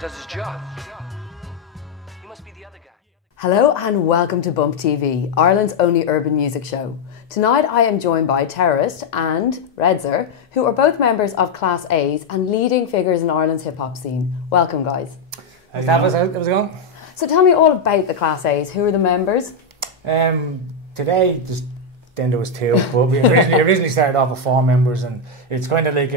does his job. You must be the other guy. Hello and welcome to BumpTv, Ireland's only urban music show. Tonight I am joined by Terawrizt and Redzer, who are both members of Class A's and leading figures in Ireland's hip-hop scene. Welcome, guys. How's it going? So tell me all about the Class A's. Who are the members? Today, then there was two, but we originally started off with 4 members, and it's kind of like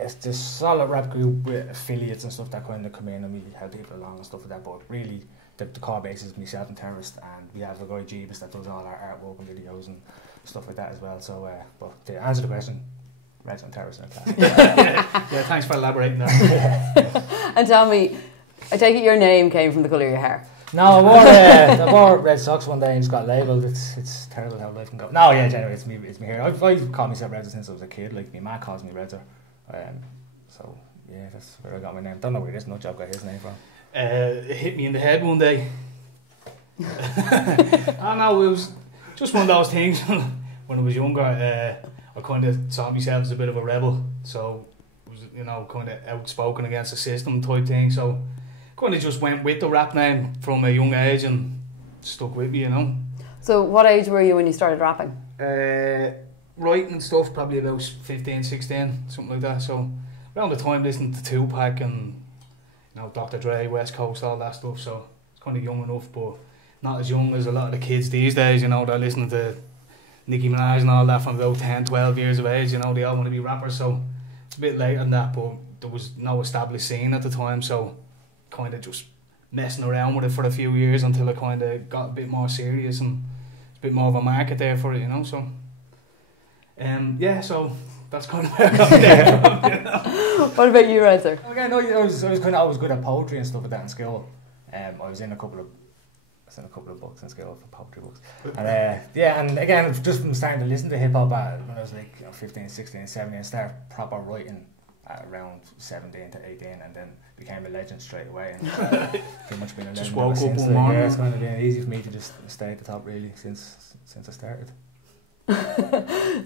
it's a solid rap group with affiliates and stuff that kind of come in and we help people along and stuff like that. But really, the core base is myself and Terawrizt, and we have a guy Jeebus that does all our artwork and videos and stuff like that as well. So, but to answer the question, Redzer and Terawrizt in a class. Yeah, thanks for elaborating there. And tell me, I take it your name came from the colour of your hair? No, I wore red socks one day and just got labelled. It's terrible how life can go. No, yeah, anyway, it's me here. I've called myself Redzer since I was a kid. Like, my ma calls me Redzer. So, yeah, that's where I got my name. Don't know where this nut job got his name from. It hit me in the head one day. I know, it was just one of those things. When I was younger, I kind of saw myself as a bit of a rebel. So, was, kind of outspoken against the system type thing. So, kind of just went with the rap name from a young age and stuck with me, So what age were you when you started rapping? Writing and stuff, probably about 15, 16, something like that. So around the time listening to Tupac and Dr. Dre, West Coast, all that stuff. So it's kind of young enough, but not as young as a lot of the kids these days. They're listening to Nicki Minaj and all that from about 10, 12 years of age. They all want to be rappers. So it's a bit later than that, but there was no established scene at the time. So kind of just messing around with it for a few years until I kind of got a bit more serious and a bit more of a market there for it, so so that's kind of where I got there from, What about you, Redzer? Okay, no, I was kind of always good at poetry and stuff like that in school. I was in a couple of books in school for poetry books, and and again, just from starting to listen to hip hop when I was like 15, 16, 17, I started proper writing at around 17 to 18, and then became a legend straight away, and pretty much been a legend. Just woke up since. one morning. Yeah, it's kind of been easy for me to just stay at the top really since I started.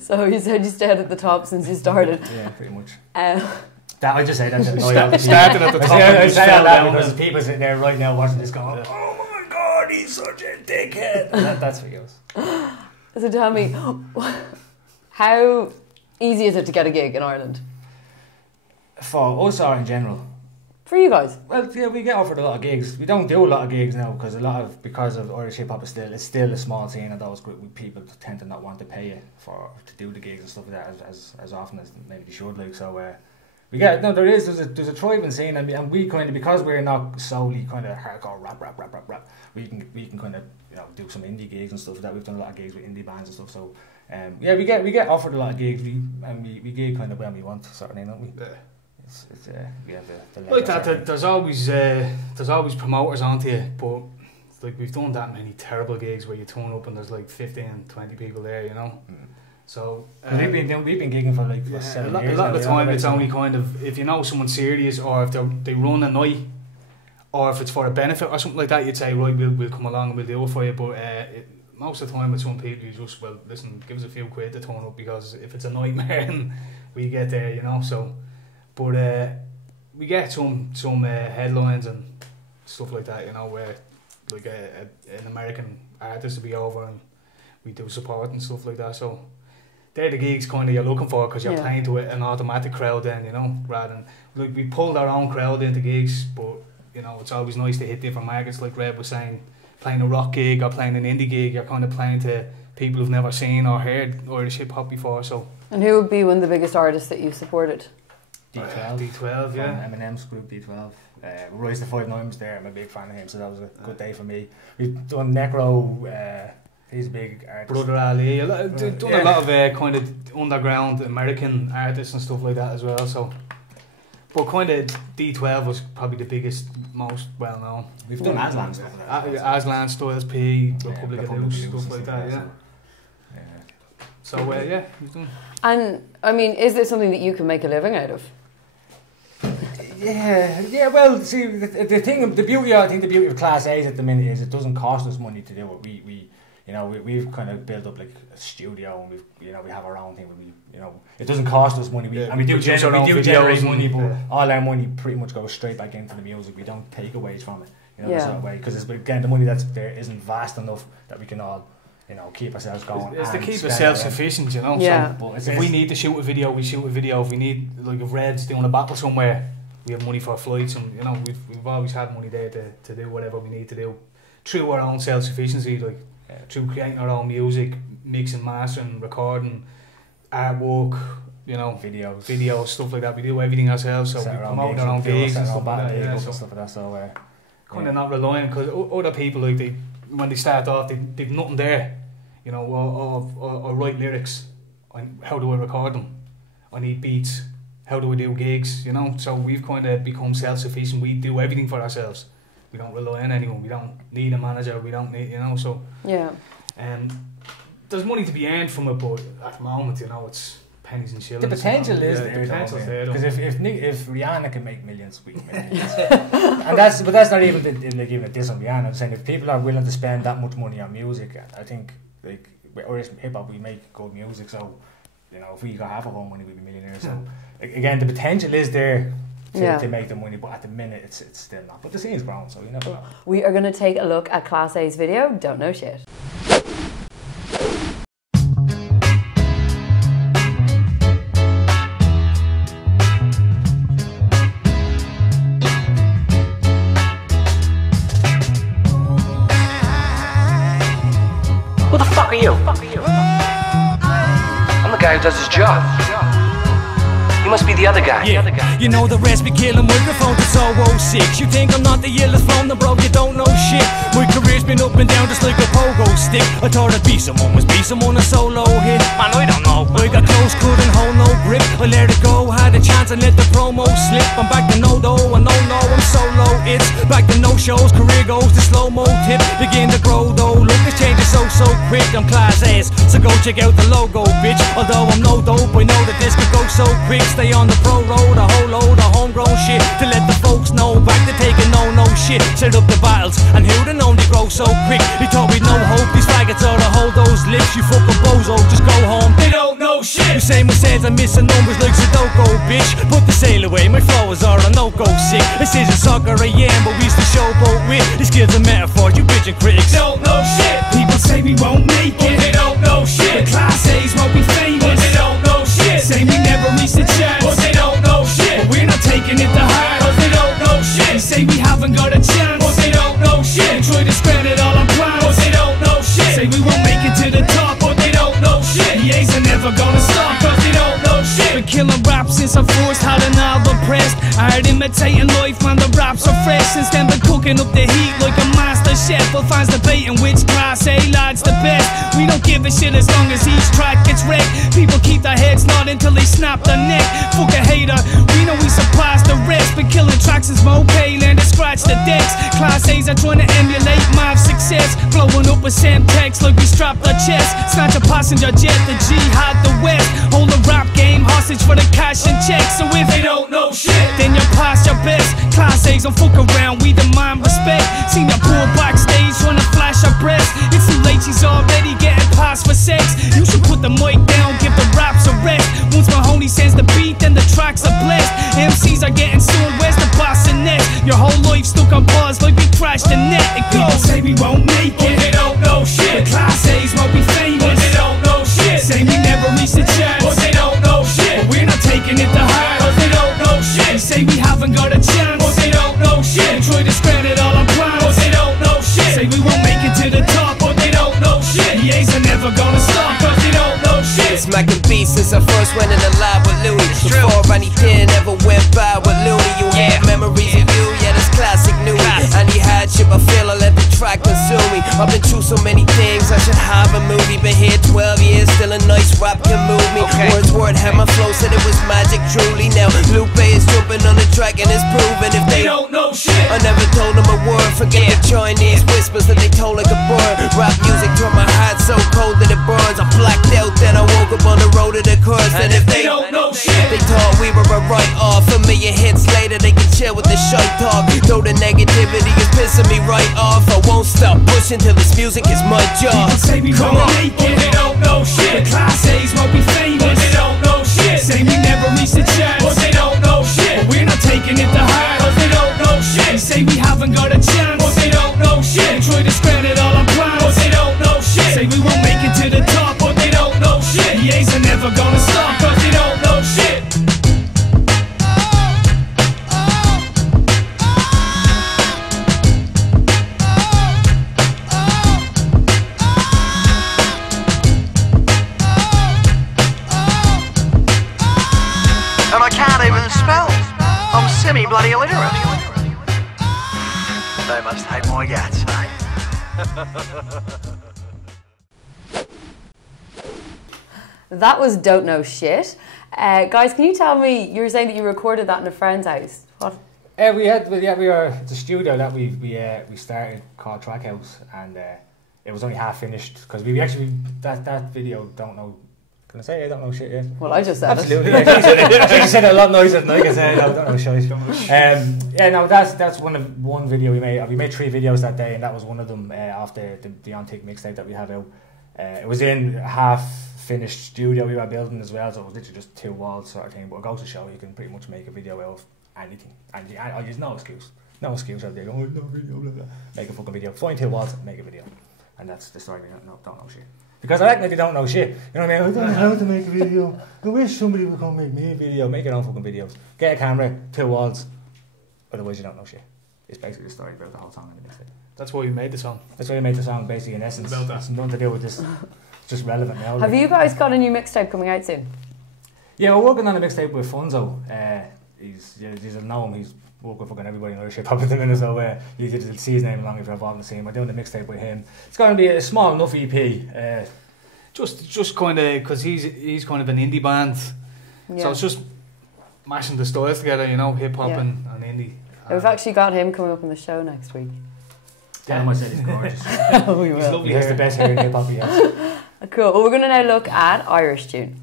So you said you stayed at the top since you started. Yeah, pretty much. That I just say that to annoy all the people. Started at the top. I say that because people sitting there right now watching this going, "Oh my God, he's such a dickhead." That's what he goes. So tell me, how easy is it to get a gig in Ireland? For us or in general? For you guys? Well, yeah, we get offered a lot of gigs. We don't do a lot of gigs now because of Irish hip hop it's still a small scene, and those people tend to not want to pay you to do the gigs and stuff like that as often as maybe they should. Like, so there's a thriving scene, and we kind of, because we're not solely kind of hardcore rap. We can kind of do some indie gigs and stuff like that. We've done a lot of gigs with indie bands and stuff. So we get offered a lot of gigs. We gig kind of when we want, sort of thing, don't we? Yeah. We have the like that. There's always promoters onto you, but like we've done that many terrible gigs where you turn up and there's like 15, 20 people there, So we've been gigging for 7 years. A lot of the time it's only kind of if someone's serious, or if they run a night, or if it's for a benefit or something like that, you'd say, right, we'll come along and we'll do it for you. But most of the time with some people, you just, well, listen, give us a few quid to turn up, because if it's a nightmare and we get there, so. But we get some headlines and stuff like that, where like an American artist will be over and we do support and stuff like that. So they're the gigs kind of you're looking for, because you're playing to an automatic crowd then, rather than like we pulled our own crowd into gigs. But it's always nice to hit different markets, like Red was saying, playing a rock gig or playing an indie gig. You're kind of playing to people who've never seen or heard Irish hip hop before. So. And who would be one of the biggest artists that you've supported? D12, yeah. Eminem's group, D12. Rise the 5'9" was there. I'm a big fan of him, so that was a good day for me. We've done Necro. He's a big artist. Brother Ali. Done a lot of kind of underground American artists and stuff like that as well. So, but kind of D12 was probably the biggest, most well known. We've done Aslan stuff. Aslan, Styles P, Republic of Loose, stuff like that. Yeah. So we've done. And I mean, is this something that you can make a living out of? Yeah. Well, see, the beauty of Class A's at the minute is it doesn't cost us money to do it. you know, we've kind of built up like a studio, and we have our own thing. It doesn't cost us money. We do generate money, but all our money pretty much goes straight back into the music. We don't take away from it, that way, because again, the money that's there isn't vast enough that we can all, keep ourselves going. It's to keep us self-sufficient, Yeah. So if we need to shoot a video, we shoot a video. If we need, like, if Red's doing a battle somewhere, we have money for flights, and we've always had money there to do whatever we need to do through our own self-sufficiency, like through creating our own music, mixing, mastering, recording, artwork, videos, stuff like that. We do everything ourselves, so we promote our own gigs and stuff like that. So kind of not relying, because other people, like, when they start off, they've nothing there, or write lyrics. How do I record them? I need beats. How do we do gigs? So we've kind of become self-sufficient. We do everything for ourselves. We don't rely on anyone. We don't need a manager. We don't need, so. Yeah. And there's money to be earned from it, but at the moment, it's pennies and shillings. The potential is there. The potential's there. Because if Rihanna can make millions, we can make millions. But that's not even a diss on Rihanna. I'm saying if people are willing to spend that much money on music, I think, like, or hip hop, we make good music. So, if we got half of our money, we'd be millionaires. So, again, the potential is there to make the money, but at the minute, it's still not. But the scene's grown, so you never know. We are going to take a look at Class A's video, Don't Know Shit. Who the fuck are you? I'm the guy who does his job. You must be the other guy. Yeah, you know the rest be killing microphones, it's all 06. You think I'm not the illest from the bro, you don't know shit. My career's been up and down just like a pogo stick. I thought I'd be someone, a solo hit. Man, I don't know. I got close, couldn't hold no grip. I let it go, had a chance and let the promo slip. I'm back to no dough, and no, I'm solo. It's back to no shows, career goes to slow-mo tip. Begin to grow though, look it's changing so quick. I'm Class A's, so go check out the logo, bitch. Although I'm no dope, I know that this could go so quick. Stay on the pro road, a whole load of homegrown shit to let the folks know. Back to taking no shit. Set up the battles, and who'd have known they grow so quick? They thought we'd no hope. These faggots ought to hold those lips. You fucking bozo, just go home. They don't know shit. You say my sense, I'm missing numbers like Sudoku, bitch. Put the sail away, my flowers are a no-go sick. This isn't soccer I am, but we used to showboat with. These skills and metaphors, you bitchin' critics don't know shit. People say we won't make it, but they don't know shit. The Class A's won't be famous, but they don't know shit. Say we never reach the chance, but they don't know shit. But we're not taking it to heart, cause they don't know shit. They say we haven't got a chance, but they don't know shit. They try to spread it all on plans, but they don't know shit. Say we won't make it to the top, but they don't know shit. The A's are never gonna stop, cause they don't know shit. Been killing rap since I first had an album pressed. I heard imitating life, man, the raps are fresh. Since then been cooking up the heat like a master chef. But fans debating which Class A lad's the best. We don't give a shit as long as each track gets wrecked. People keep their heads nodding till they snap their neck. Fuck a hater, we know we surpass the rest. Been killing tracks since Mopay learned to scratch the decks. Class A's are trying to emulate my success. Blowing up with Semtex like we strapped our chest. Snatch a passenger jet, the jihad the west. Hold the rap game hostage for the cash and checks. So if they don't know shit, then you're past your best. Class A's don't fuck around, we demand respect. Seen your poor backstage trying to flash her breast. It's too late, she's already getting passed for sex. You should put the mic down, give the raps a rest. Once my homie sends the beat, then the tracks are blessed. MCs are getting sued, where's the bassinet? Your whole life stuck on pause like we crashed the net. It goes. People say we won't make it, but they don't know shit. The Class A's won't be famous, but they don't know shit. Say we never reach the chance, but they don't know shit. But we're not taking it to heart, cause they don't know shit. They say we haven't got a chance, but they don't know shit. They try to spread it all on plans, but they don't know shit. Say we won't make it to the top, but they don't know shit. The A's are never gonna stop, cause they don't know shit. Smacking beats since I first went in the lab with Louis. Before anything ever went by with Louis. You have memories of you, yeah, that's classic news. Any hardship I feel, I let the track consume me. I've been through so many things, I should have a movie. Been here 12 years, still a nice rap can move me. Wordsworth had my flow, said it was magic truly. Now Lupe is jumping on the track and it's proven. If they don't know shit, I never told them a word. Forget the Chinese whispers that they told like a bird. Rap music turned my heart so cold that it burns. I blacked out, then I woke up on the road of the curse. And if they don't know shit, they thought we were a write-off. A million hits later, they can chill with the shite talk. Though the negativity is pissing me right off, I won't stop pushing. listen to this music is my job. People say we wanna make it, but they don't know shit. The Class A's won't be famous, but they don't know shit. Say we never reach the chance, but they don't know shit. But we're not taking it to heart, but they don't know shit. They say we haven't got a chance, but they don't know shit. They try to spread it all on plans, but they don't know shit. Say we won't make it to the top, but they don't know shit. The A's are never gonna stop, cause they don't know shit. And I can't even spell. I'm semi-bloody illiterate. They must hate my guts, eh? That was Don't Know Shit. Guys, can you tell me, you were saying that you recorded that in a friend's house. What? We were the studio that we started called Track House, and it was only half finished because we actually that video don't know. Can I say I don't know shit yet? Well, I just said Absolutely. it. I said it a lot nicer than I can say. No, don't know shit. That's one video we made. We made 3 videos that day, and that was one of them off the Beyond Tick mixtape that we have out. It was in a half-finished studio we were building as well, so it was literally just 2 walls sort of thing. But it goes to show you can pretty much make a video out of anything. And there's no excuse. No excuse out there going, oh, no video, blah, blah. Make a fucking video. Find 2 walls, make a video. And that's the story. We don't know shit. Because I reckon they don't know shit. You know what I mean? I don't know how to make a video. I wish somebody would come make me a video. Make your own fucking videos. Get a camera, 2 walls. Otherwise you don't know shit. It's basically the story about the whole song. That's why you made the song. That's why we made the song, basically, in essence. About that. It's nothing to do with this. It's just relevant now. Have you guys got a new mixtape coming out soon? Yeah, we're working on a mixtape with Funzo. He's a gnome. He's worked with fucking everybody in Irish hip hop at the minute, so you did see his name along if you're involved in the scene. We're doing the mixtape with him. It's going to be a small enough EP. Just kind of because he's kind of an indie band, so it's just mashing the styles together, you know, hip hop and indie. We've actually got him coming up on the show next week. Tell him I said he's gorgeous. We will. He's lovely. He has the best hair in hip hop he has. Cool. Well, we're going to now look at Irish tune.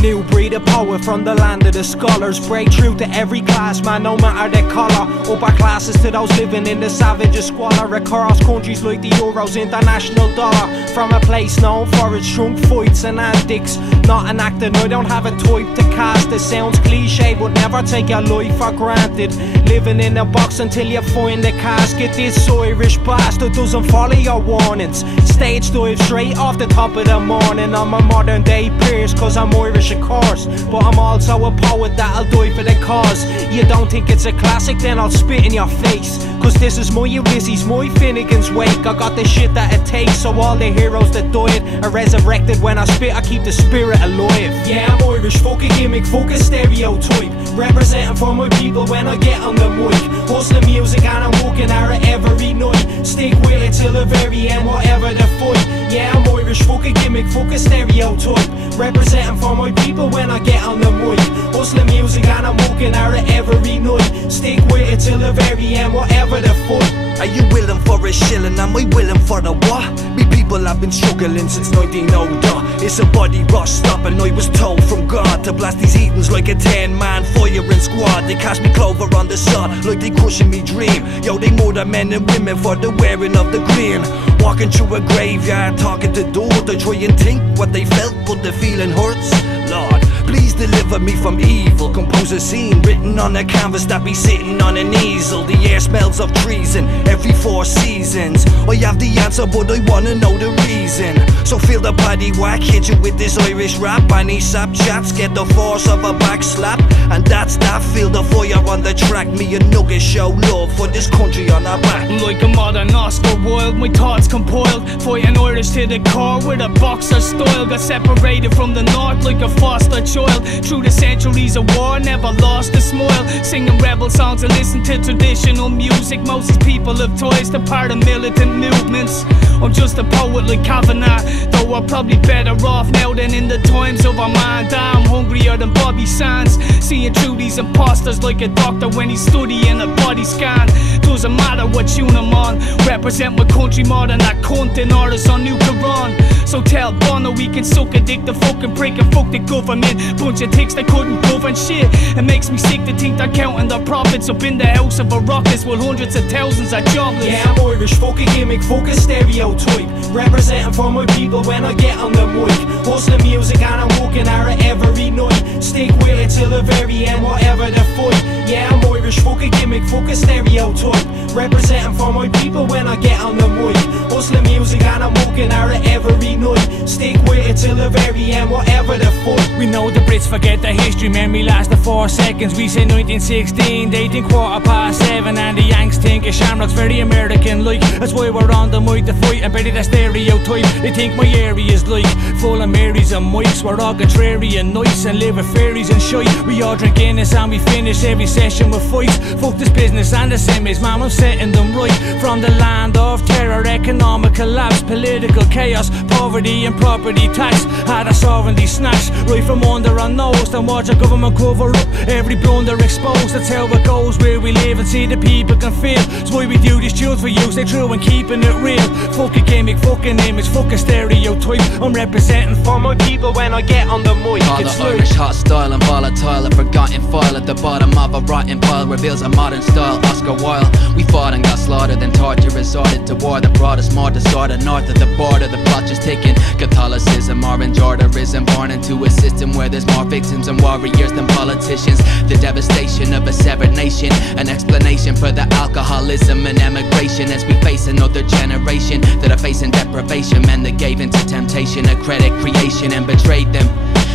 New breed of poet from the land of the scholars. Break through to every class, man, no matter their colour. Upper classes to those living in the savage squalor. Across countries like the Euro's international dollar. From a place known for its drunk fights and antics. Not an actor, no, I don't have a type to cast. It sounds cliche, but never take your life for granted. Living in a box until you find the casket. This Irish bastard doesn't follow your warnings. Stage dive straight off the top of the morning. I'm a modern day Pierce, cause I'm Irish of course, but I'm also a poet that'll die for the cause. You don't think it's a classic, then I'll spit in your face. Cause this is my Ulysses, my Finnegan's Wake. I got the shit that it takes, so all the heroes that died are resurrected. When I spit, I keep the spirit alive. Yeah, I'm Irish, fuck a gimmick, fuck a stereotype. Representing for my people when I get on the mic. Hustling music and I'm working at it every night. Stick with it till the very end, whatever the fight. Yeah, I'm Irish, fuck a gimmick, fuck a stereotype. Representing for my people when I get on the mic. Hustling music and I'm working at it every night. Stick with it till the very end, whatever the fight. Are you willing for a shilling? Am I willing for the what? Me people have been struggling since 1902. It's a body rush stop and I was told from God to blast these heathens like a 10-man firing squad. They cast me clover on the sod like they crushing me dream. Yo, they murder men and women for the wearing of the green. Walking through a graveyard, talking to doors. They try and think what they felt, but the feeling hurts. Lord, please deliver me from evil. Compose a scene written on a canvas that be sitting on an easel. The air smells of treason every 4 seasons. I have the answer, but I wanna know the reason. So feel the body whack, hit you with this Irish rap. I need sap chats, get the force of a back slap. And that's that, feel the fire on the track. Me and Nugget show love for this country on our back. Like a modern Oscar Wilde, my thoughts compiled. Fighting Irish to the core with a boxer style. Got separated from the north like a foster child. Through the centuries of war, never lost a smile. Singing rebel songs and listen to traditional music. Most of these people have toys to part of militant movements. I'm just a poet like Kavanagh, though I'm probably better off now than in the times of Amanda. I'm hungrier than Bobby Sands, seeing through these imposters like a doctor when he's studying a body scan. Doesn't matter what tune I'm on, represent my country more than that cunt in artists on New Quran. So tell Bono we can suck a dick, the fucking prick, and fuck the government. Bunch of ticks that couldn't govern shit. It makes me sick to think they're counting their profits up in the house of a rocket while hundreds of thousands are jobless. Yeah, I'm Irish, fuck a gimmick, fuck a stereotype. Representing for my people when I get on the mic. Hustling music and I'm working hard every night. Stick with it till the very end, whatever the fight. Yeah, I'm Irish, fuck a gimmick, fuck a stereotype. Representing for my people when I get on the mic. Hustling music and I'm working hard every night. Stick with it till the very end, whatever the fight. We know the Brits forget their history, memory lasts the 4 seconds. We say 1916, they think 7:15, and the Yanks think a shamrock's very American-like. That's why we're on the mic to fight and bury the stereotype. They think my area's like full of Marys and Mikes. We're all contrarian nice and live with fairies and shite. We all drink Guinness and we finish every session with fights. Fuck this business and the semis, man, I'm setting them right. From the land of terror, economic collapse, political chaos, poverty and property tax. Had our sovereignty snatched right from under our nose. Then watch our government cover up every blunder exposed. That's how it goes where we live and see the people can feel. That's why we do these tunes for you, stay true and keeping it real. Fuck a gimmick, fuck an image, fuck a stereotype. I'm representing for my people when I get on the mic. All the Irish hostile and volatile, a forgotten file at the bottom of a rotten pile reveals a modern style. Oscar Wilde, we fought and got slaughtered, then torture resorted to war that brought us more disorder north of the border. The plot just ticking. Catholicism, orange orderism, born into a system where there's more victims and warriors than politicians. The devastation of a severed nation, an explanation for the alcoholism and emigration as we face another generation that are facing deprivation. Men that gave into temptation, a credit creation and betrayed them.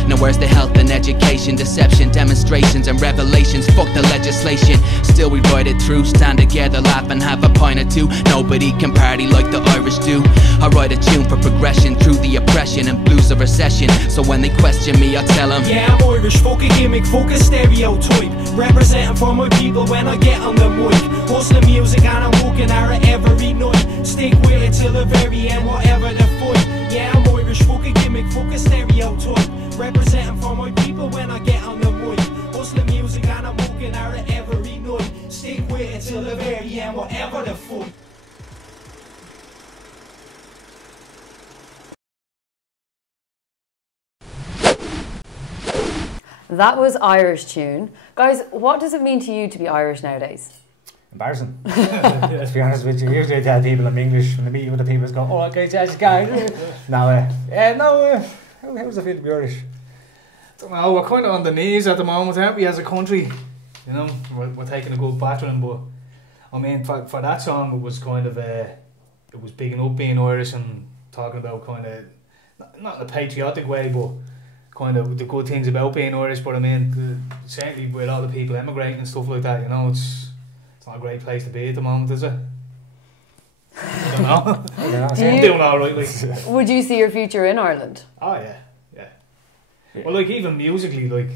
Now where's the health and education, deception, demonstrations and revelations? Fuck the legislation, still we ride it through. Stand together, laugh and have a pint or two. Nobody can party like the Irish do. I write a tune for progression through the oppression and blues of recession. So when they question me, I tell them, yeah, I'm Irish, fuck a gimmick, fuck a stereotype. Representing for my people when I get on the mic. Hustling music and I'm working hard every night. Stick with it till the very end, whatever the fight. Yeah, I'm Irish, fuck a gimmick, fuck a stereotype. Representing for my people when I get on the mic. Hustling music and I'm working hard every night. Stick with it till the very end, whatever the fight. That was Irish tune. Guys, what does it mean to you to be Irish nowadays? Embarrassing. Let's be honest with you. Usually I tell people I'm English when I meet you with the people go, oh, okay, just guy. How does it feel to be Irish? I don't know, we're kind of on the knees at the moment, aren't we, as a country? You know, we're taking a good battering, but I mean, for that song, it was kind of it was bigging up being Irish and talking about kind of, not in a patriotic way, but kind of the good things about being Irish. But I mean, certainly with all the people emigrating and stuff like that, you know, it's not a great place to be at the moment, is it? I don't know. I'm doing alright. Like. Would you see your future in Ireland? Oh yeah. Well, like even musically, like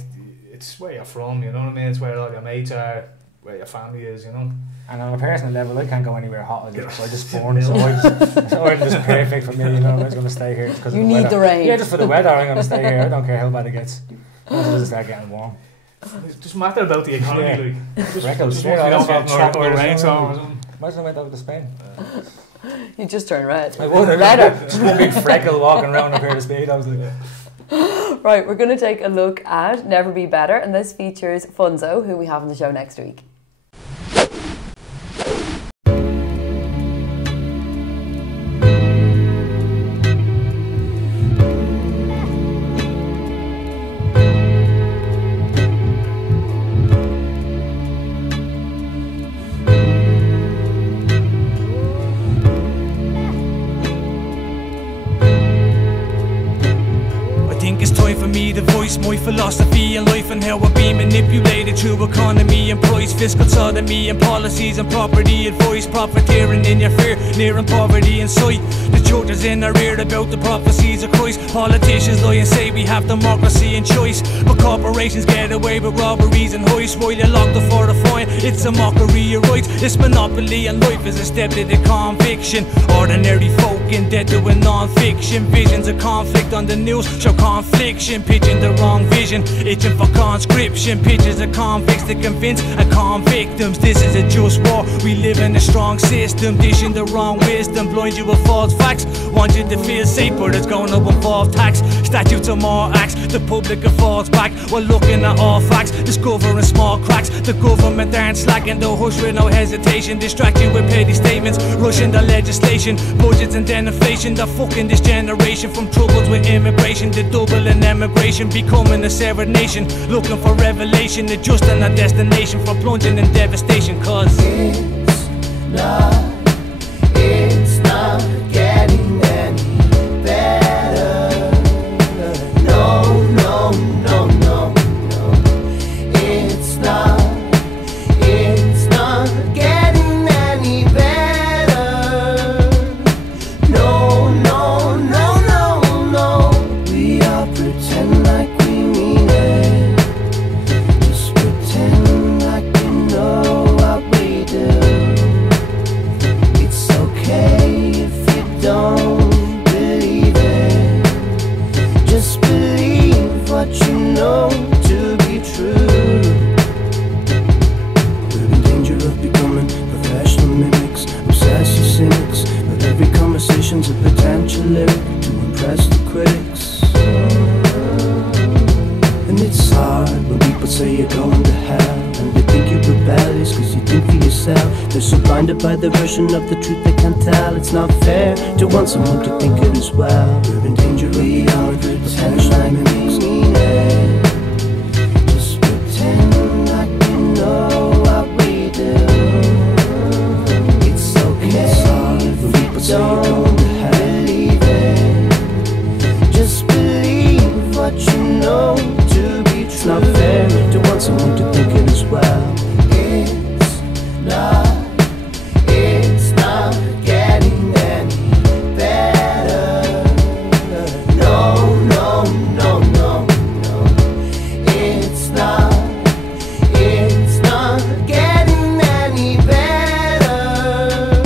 it's where you're from, you know what I mean? It's where all your mates are, where your family is, you know. And on a personal level, I can't go anywhere hot as this. I just born, so Ireland's perfect for me, you know. I'm just going to stay here because you of the need the rain. Yeah, just for the weather, I'm going to stay here. I don't care how bad it gets. I'll just start getting warm. It doesn't matter about the economy, like. Freckles, just Imagine I went over to Spain. You just turned red. I would. Just one big freckle walking around up here to Spain. I was like. Right, we're going to take a look at Never Be Better, and this features Funzo, who we have on the show next week. The voice, my philosophy in life and how I've been manipulated through economy and price, fiscal sodomy and policies and property advice, profiteering in your fear, near and poverty in sight. The truth is in our ear about the prophecies of Christ. Politicians lie and say we have democracy and choice, but corporations get away with robberies and hoists while you're locked up for a fine. It's a mockery of rights. This monopoly and life is a step to the conviction. Ordinary folk in debt doing non-fiction. Visions of conflict on the news show confliction. Pitching the wrong vision, itching for conscription. Pictures of convicts to convince and convict victims. This is a just war, we live in a strong system. Dishing the wrong wisdom, blind you with false facts Want you to feel safe, but it's gonna involve tax. Statutes of more acts, the public falls back. While looking at all facts, discovering small cracks. The government aren't slacking, they'll hush with no hesitation. Distract you with petty statements, rushing the legislation. Budgets and then inflation, they're fucking this generation. From troubles with immigration to doubling emigration. Becoming a severed nation, looking for revelation. Adjusting our destination for plunging in devastation. Cause it's not getting any better. No, no, no, no, no. It's not getting any better. No, no, no, no, no. We all pretend like we mean it. Just pretend like we know what we do. It's okay if you don't believe it. Just believe what you know to be true. We're in danger of becoming professional mimics, obsessive cynics, but every conversation's a potential lyric to impress the critics. And it's hard when people say you're going to hell, and they think you're rebellious cause you think for yourself. They're so blinded by their version of the truth they can't tell. It's not fair to want someone to think it as well. We're in danger of becoming potential mimics. Just pretend like we know what we do. It's okay if people say you're going to hell. Believe it. Just believe what you know to be true. It's not fair to want someone to think it as well. It's not getting any better. No, no, no, no, no. It's not getting any better.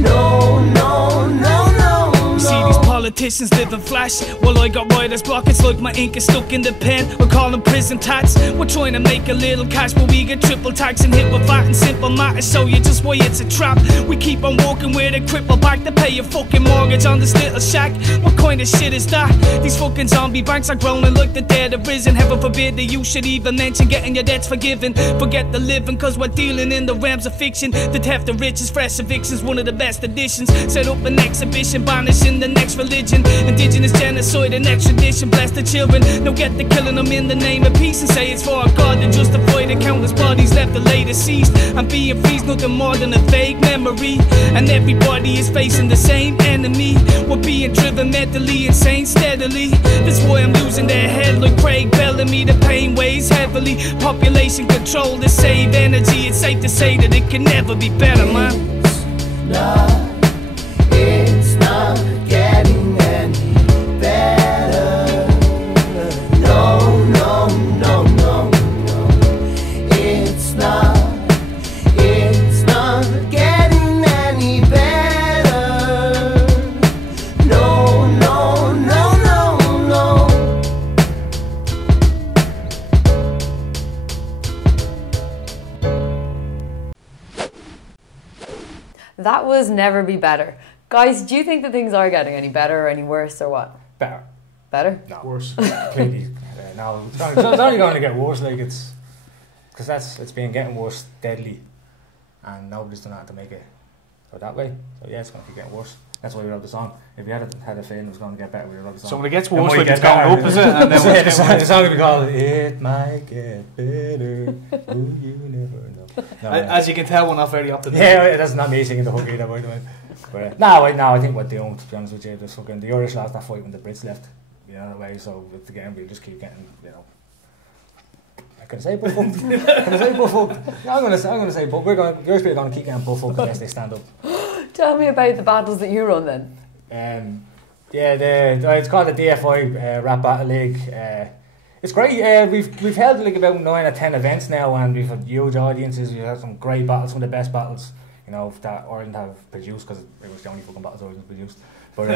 No, no, no, no, no. See these politicians live in flash, while I got writer's block. It's like my ink is stuck in the pen. We call them prison tats. We're trying to make a little cash, but we get triple tax and hit with VAT and simple matters. Show you just why it's a trap. We keep on walking with a cripple back to pay your fucking mortgage on this little shack. What kind of shit is that? These fucking zombie banks are groaning like the dead have risen. Heaven forbid that you should even mention getting your debts forgiven. Forget the living cause we're dealing in the realms of fiction. The theft of riches, fresh evictions, one of the best additions. Set up an exhibition, banishing the next religion. Indigenous genocide and extradition, bless the children. Now get the killing them in the name of peace and say it's for our God to justify the countless bodies left the lay deceased. And being free's nothing more than a vague memory. And everybody is facing the same enemy. We're being driven mentally insane steadily. That's why I'm losing their head like Craig Bellamy. The pain weighs heavily. Population control to save energy. It's safe to say that it can never be better, man. It's not getting any better. No, no, no, no, no. It's not getting any better. No, no, no, no, no. That was Never Be Better. Guys, do you think that things are getting any better or any worse or what? Better. Better? No. Worse. Completely. No, it's only going to get worse. Like it's been getting worse steadily, and nobody's done that to make it go that way. So yeah, it's going to keep getting worse. That's why we wrote the song. If we had a feeling it was going to get better, we wrote the song. So when it gets worse, like it's going up, is it? And then the song will be called "It Might Get Better." Ooh, you never know. No, as you can tell, we're not very optimistic. Yeah, that's not me singing the hook either, by the way. But no, I think we're doomed, to be honest with you. There's fucking the Irish lost that fight when the Brits left. You know, the way. So with the game, we just keep getting, you know. Can I say butt fucked? Can I say butt fucked? No, I'm gonna say butt. The Irish people are gonna keep getting butt fucked unless they stand up. Tell me about the battles that you run then. It's called the DFI Rap Battle League. It's great. We've held like about 9 or 10 events now, and we've had huge audiences. We've had some great battles, some of the best battles, you know, that Ireland have produced, because it was the only fucking battles Ireland produced. But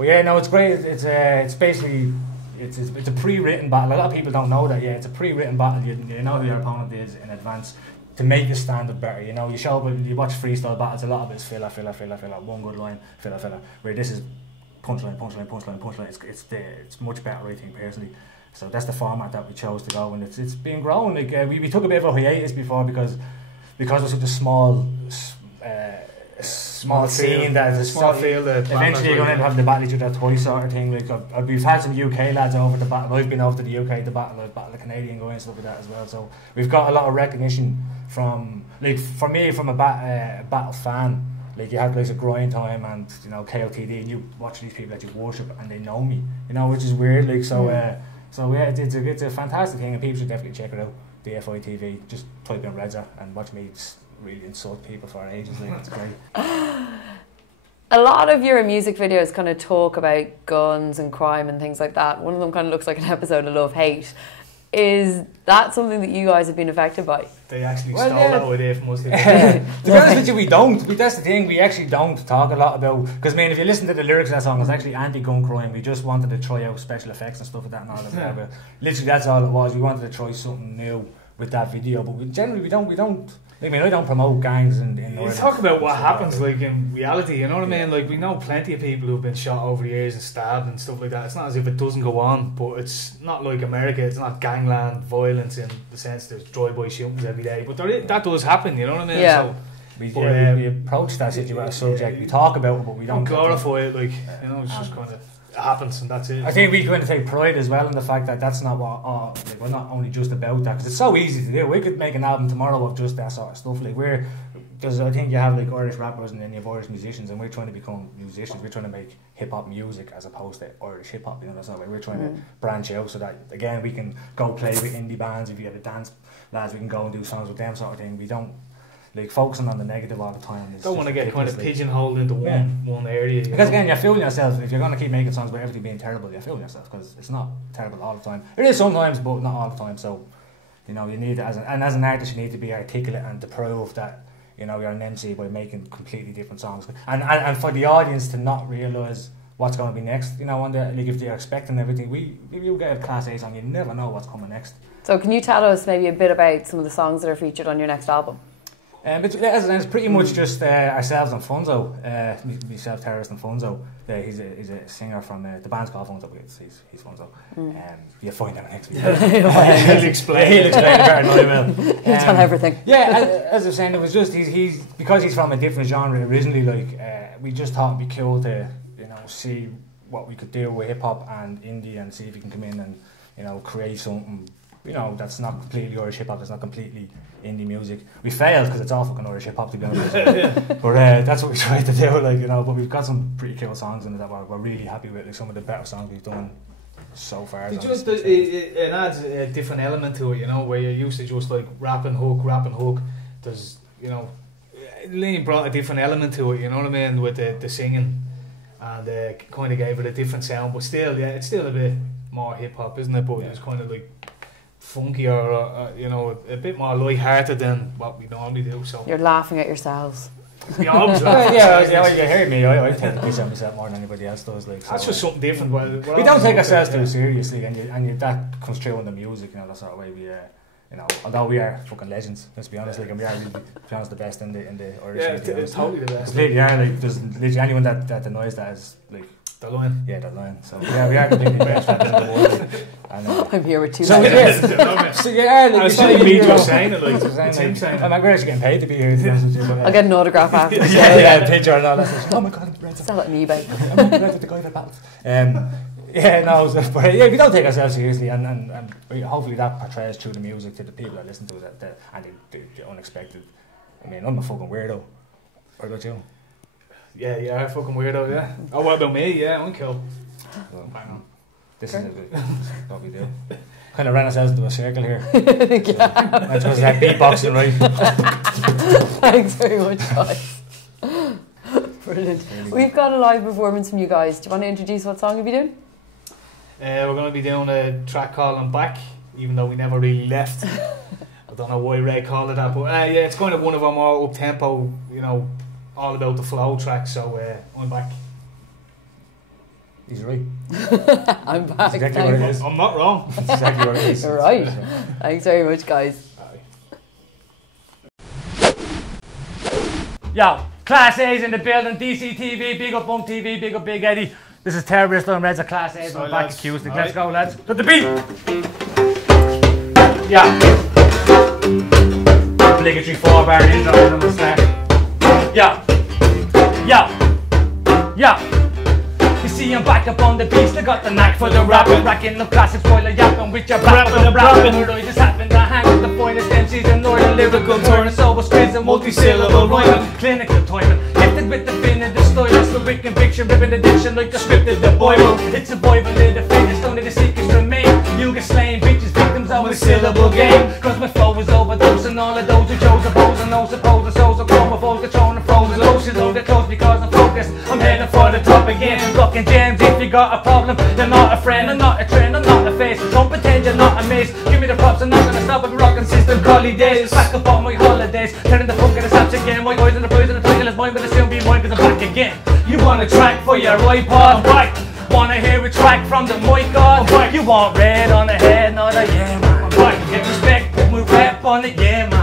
yeah, no, it's great. It's basically it's a pre-written battle. A lot of people don't know that. Yeah, it's a pre-written battle. You know who your opponent is in advance. to make the standard better. You know, you watch freestyle battles, a lot of it's filler, one good line, filler. Where this is punchline. It's much better, I think, personally. So that's the format that we chose to go, and it's been growing. Like we took a bit of a hiatus before because we're such a small scene that it's small field. Eventually, you're going to end up having to battle each other twice, sort of thing. Like we've had some UK lads over to battle. I've been over to the UK to battle. I've battled a Canadian guy and stuff like that as well. So we've got a lot of recognition from, like, for me, from a battle fan. Like, you have guys at Grind Time and, you know, KOTD, and you watch these people that you worship and they know me, you know, which is weird. Like, so yeah, it's a fantastic thing, and people should definitely check it out. DFI-TV, just type in Redzer and watch me just really insult people for ages. Like, it's great. A lot of your music videos kind of talk about guns and crime and things like that. One of them kind of looks like an episode of Love Hate. Is that something that you guys have been affected by? They actually stole that idea from us. To be honest with you, we don't. That's the thing, we actually don't talk a lot about, because I mean, if you listen to the lyrics of that song, it's actually anti-gun crime. We just wanted to try out special effects and stuff like that and all of that. But literally, that's all it was. We wanted to try something new with that video, but generally we don't. I mean, I don't promote gangs in you talk about what happens, like, in reality, you know what I mean? Like, we know plenty of people who've been shot over the years and stabbed and stuff like that. It's not as if it doesn't go on, but it's not like America. It's not gangland violence in the sense there's drive-by shootings every day, but that does happen, you know what I mean? Yeah. So, we approach that situation, subject, we talk about it, but we don't glorify it, like, you know, it's just kind of happens and that's it. I think we kind of take pride as well in the fact that that's not what like, we're not only just about that, because it's so easy to do. We could make an album tomorrow of just that sort of stuff. Like, because I think you have like Irish rappers and then you have Irish musicians, and we're trying to become musicians. We're trying to make hip hop music as opposed to Irish hip hop. You know, that's not like we're trying to branch out so that, again, we can go play with indie bands. If you have a dance lads, we can go and do songs with them, sort of thing. We don't like focusing on the negative all the time. Don't want to get kind of pigeonholed into one area. Because again, you're fooling yourself. If you're going to keep making songs about everything being terrible, you're fooling yourself, because it's not terrible all the time. It is sometimes, but not all the time. So, you know, you need, as an artist, you need to be articulate and to prove that, you know, you're an MC by making completely different songs. And for the audience to not realise what's going to be next, you know, like if they're expecting everything, if you get a Class A song, you never know what's coming next. So can you tell us maybe a bit about some of the songs that are featured on your next album? It's pretty much just ourselves and Funzo, myself, Terawrizt and Funzo. He's a singer from the band's called Funzo, but he's Funzo. You'll find out next week. He'll explain it better than I will. He'll tell everything. Yeah, as I was saying, it was just he's because he's from a different genre originally. Like we just thought it'd be cool to, you know, see what we could do with hip hop and indie, and see if we can come in and, you know, create something, you know, that's not completely Irish hip hop, that's not completely indie music. We failed because it's all fucking Irish hip hop, to be honest. But that's what we tried to do, like, you know. But we've got some pretty cool songs in it that we're really happy with, like some of the better songs we've done so far. It adds a different element to it, you know, where you're used to just like rap and hook. There's, you know, Liam brought a different element to it, you know what I mean, with the singing, and kind of gave it a different sound. But still, yeah, it's still a bit more hip hop, isn't it? But it's kind of like funkier, or you know, a bit more light-hearted than what we normally do. So you're laughing at yourselves. We always laugh. You hear me. I take the piss out myself more than anybody else does. Like, that's just something different. We don't take ourselves too seriously, and that comes through in the music. You know, that sort of way we. You know, although we are fucking legends, let's be honest. Like, and we are really, to be honest, the best in the Irish. Yeah, it's totally the best. Completely are. Like, there's literally anyone that denies that is like. The line. Yeah, the line. So yeah, we are completely the best in the world. And, I'm here with two. So yeah, like, it's like me just saying it, like it's him saying. I'm actually getting paid to be here. To be honest with you, but, I'll get an autograph after. yeah, a picture and all that. Oh my god, Redzer. Sell it on eBay. I'm Redzer with the guy that battles. Yeah, no, but yeah, we don't take ourselves seriously, and hopefully that portrays through the music to the people that listen to it, and the unexpected. I mean, I'm a fucking weirdo. What about you? Yeah, you're a fucking weirdo, yeah. Oh, what about me? Yeah, I'm cool. Well, hang on. This is what we do. Kind of ran ourselves into a circle here. That's because that beatboxing, right? Thanks very much, guys. Brilliant. We've got a live performance from you guys. Do you want to introduce what song you'll be doing? We're going to be doing a track called I'm Back, even though we never really left. I don't know why Ray called it that, but yeah, it's kind of one of our more up-tempo, you know, all about the flow track, so I'm back. He's right. I'm back. That's exactly what it is. I'm not wrong. That's exactly what it is. Right. Thanks very much, guys. Yo, Class A's in the building, DCTV, big up BumpTv, big up Big Eddie. This is Terawrizt and Redzer Class A's. We're back acoustic. Let's go, lads. To the beat! Yeah. Obligatory 4-bar intro and we'll start. Yeah. Yeah. Yeah. You see I'm back up on the beast, I got the knack for the rapping, racking up classics while I yapping with your rapping. What I just happened to hang with the finest MCs in northern lyrical touring, sober scripts and multi-syllable rhyming, clinical timing, gifted with the fin and the stylus, the wicked conviction, ripping addiction like the script of the Bible. It's survival of the fittest, only the secrets remain. You get slain, bitches, victims of a syllable game. Cause my flow is overdosing all of those who chose opposing, no supposing souls are chrome, foes are thrown and frozen. Oceans don't get close because I'm focused, I'm heading for the top again. Rocking jams, if you got a problem, you're not a friend, I'm not a trend, I'm not a face. Don't pretend you're not a mace, give me the props, I'm not gonna stop with rocking system, collie days. Back up on my holidays, turning the funk of the saps again. My eyes and the boys and the title is mine, but it'll soon be mine cause I'm back again. You want a track for your iPod? Right. Wanna hear a track from the mic on? Right. You want red on the head? Not a yeah man. Right. Get respect, put my rap on it, yeah man.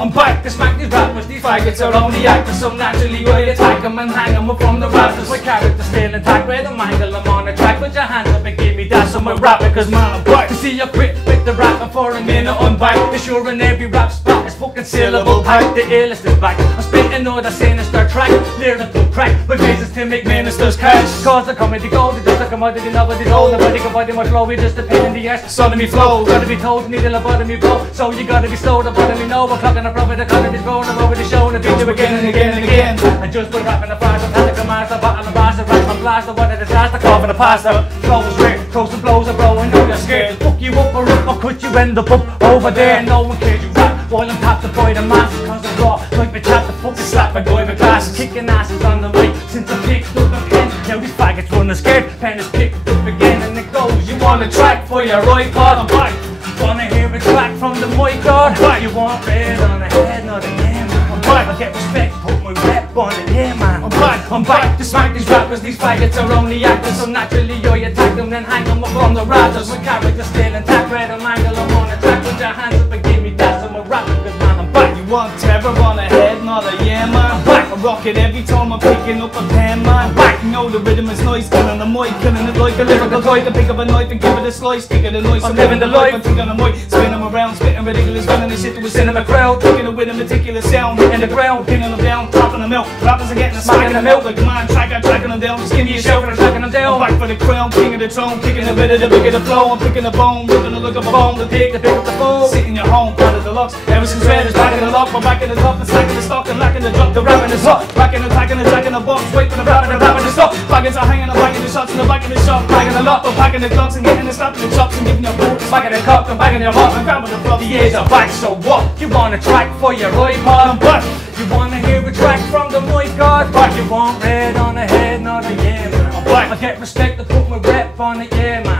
I'm back to smack these rappers, these faggots are only actors, so naturally I attack them and hang them up from the rafters. My character's still intact, where the mangle I'm on the track. Put your hands up and give me that, so my rapping, cause man I'm back. You see you quit with the rapping for a minute, I'm back. It's sure in every rap spot, it's fucking syllable pack. The illest is back, I'm spitting all the sinister track. Lyrical crack, my business to make ministers cash. Cause the comedy gold, it just a commodity, nobody's old. Nobody can body my flow, we just a pain in the ass. Son of me flow, gotta be told, need a bottom me blow. So you gotta be slow, the bottom me know. We're clocking a profit, the economy's growing, I'm over the show, and I beat you again and again and again. And just put rapping the flash, I'm panic, a master, bottle and bastard, rap my blaster, what a disaster, cough and a pasta. Flow is rare, throw some blows, bro, I know you're scared. Fuck you up or up, or could you end up over there? No one cares, you rap, while I'm tapped up by the masses, cause I'm raw, like me tap the fucking slap, I go in my glasses, kicking asses on the mic, since I picked up a pen. Now these faggots running scared, pen is picked up again, and it goes, you want a track for your iPod? I'm back. Wanna hear a track from the mic on? You want red on the head, not a yeah man. I'm back, I get respect, put my rep on it, yeah man. I'm back to smack these rappers, these faggots are only actors, so naturally I attack them, then hang them up on the rafters. My character's still intact, red and mangle, I'm on the track. Put your hands up and give me that, so I'm rapping, cause man I'm back. You want terror on the head, not a yeah man. I'm back. I rock it every time I'm picking up a pen, man. Back. You know the rhythm is nice, killing the mic, killing it like a lyrical toy. To pick up a knife and give it a slice, stick it a noise. I'm living the life, I'm thinking the mic, spin them around, spitting ridiculous, running the shit to a cinema crowd, taking it with a meticulous sound, hitting the ground, pinning them down, topping them out. Rappers are getting a smack in the mouth, like a man track, I'm tracking them down. Just give me a shout for tracking them down. I'm back for the crown, king of the throne, kicking the bit of the big of the flow. I'm picking the bone, looking to look up a bone, the pig to pick up the phone. Sitting your home, part of the locks. Ever since Red is back in the lock, we're back in the top, and stacking the stock, and lacking the drop. The rapping is hot, racking, attacking, and jacking the box. Wait for the rapping, and rapping the stop. Faggots are hanging, I'm backing the shots in the back of the shop. Bagging the lot, I'm packing the clocks, and getting the slapping the chops, and giving your boots. Bagging the cock, I'm bagging your mop, and grabbing the flop. The ears are back, so what? You want a track for your iPod? I'm back. You wanna hear a track from the mic on? Back. You want red on the head, not a yeah man. I'm back. I get respect to put my rep on it, yeah man.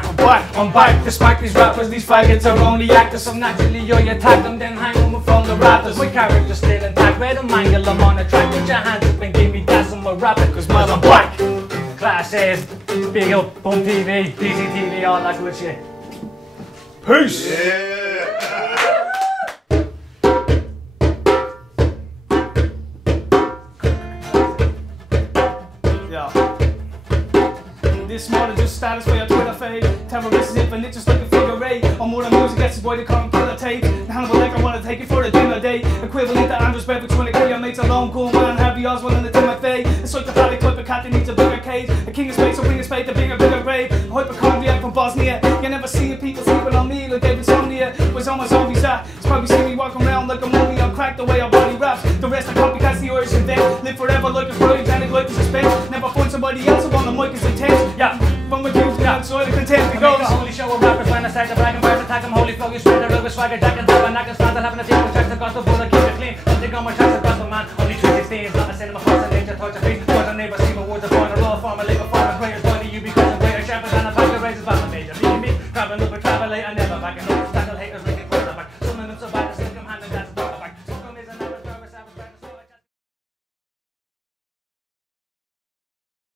I'm back to smack these rappers, these faggots are only actors, so naturally I attack them, then hang them from the rafters. My character's still intact, red and mangle, I'm on a track. Put your hands up and give me that, so I'm rapping, cause man I'm back. Class A's, big up, BumpTv, DCTV, all that good shit. Peace! Yeah. This model just status for your Twitter fade. Terawrizt is infinite, just like a figure eight. I'm more than music, that's the boy they call him killer tape. The Hannibal like I wanna take it for the dinner date. Equivalent to Andrew's bed for 20k. Your mates alone, cool man, happy Oswald in the Tim McVeigh. It's like the phallic type of cat that needs a bigger cage. A king of space, so bring a spade, the bigger grave. A hypochondriac from Bosnia. You never see people sleeping on me like they've insomnia. Was on my zombies at. It's probably see me walking around like a mummy. I'm cracked the way our body raps. The rest are copycats, the Irish invent. Live forever like a brilliant, and life is suspense. Never find somebody else who on the mic is intense. Yeah. From the music outside the content it goes. The holy show of rappers when I start to brag and bars attack them. Holy flow, you spread the rubber swagger, jack and tap and knock and stand and having a deal with tracks across the board. I keep it clean. Don't think on my tracks across the man. Only 316, not a cinema force and nature touch of feet. More than neighbors, see my words of fun. A raw form, a labor form, a greater body. You become a greater sharper than a pack of razors, back a major. Me, grabbing up a travel late, I never backing up.